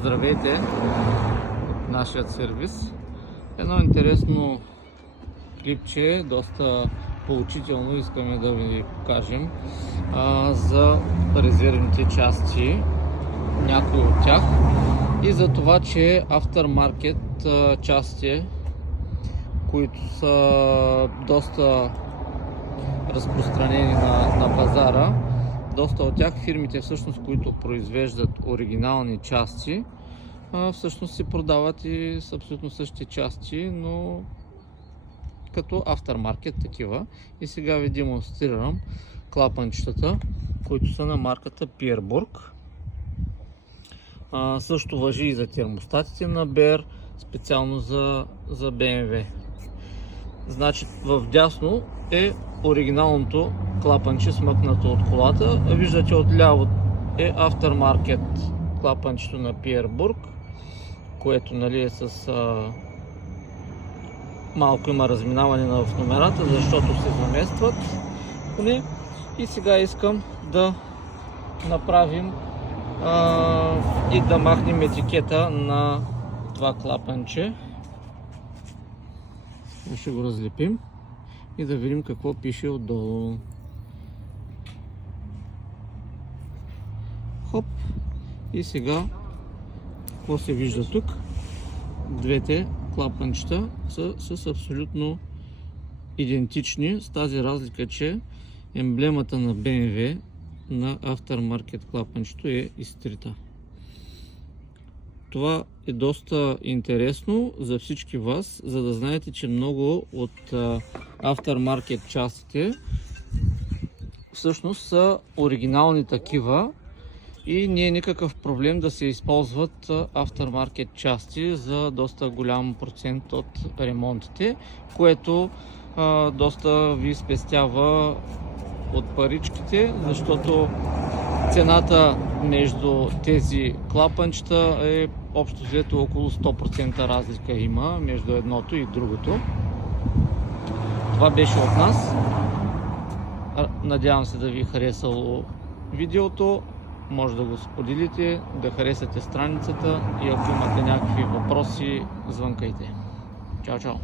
Здравейте от нашия сервис. Едно интересно клипче, доста поучително искаме да ви покажем за резервните части, някои от тях, и за това, че Aftermarket части, които са доста разпространени на пазара, доста от тях фирмите всъщност, които произвеждат оригинални части, всъщност се продават и с абсолютно същите части, но като Aftermarket такива. И сега ви демонстрирам клапанчетата, които са на марката Pierburg. Също важи и за термостатите на BR, специално за BMW. Значи в дясно е оригиналното клапанче, смъкнато от колата. Виждате отляво е Aftermarket клапанчето на Pierburg, което е с малко има разминаване в номерата, защото се заместват поне. И сега искам да направим и да махнем етикета на това клапанче. Ще го разлепим и да видим какво пише отдолу. Хоп! И сега какво се вижда тук? Двете клапанчета са с абсолютно идентични, с тази разлика, че емблемата на BMW на Aftermarket клапанчето е изтрита. Това е доста интересно за всички вас, за да знаете, че много от Aftermarket частите всъщност са оригинални такива и не е никакъв проблем да се използват Aftermarket части за доста голям процент от ремонтите, което доста ви спестява от паричките, защото цената между тези клапанчета е общо взето около 100% разлика има между едното и другото. Това беше от нас. Надявам се да ви е харесало видеото. Може да го споделите, да харесате страницата и ако имате някакви въпроси, звънкайте. Чао, чао!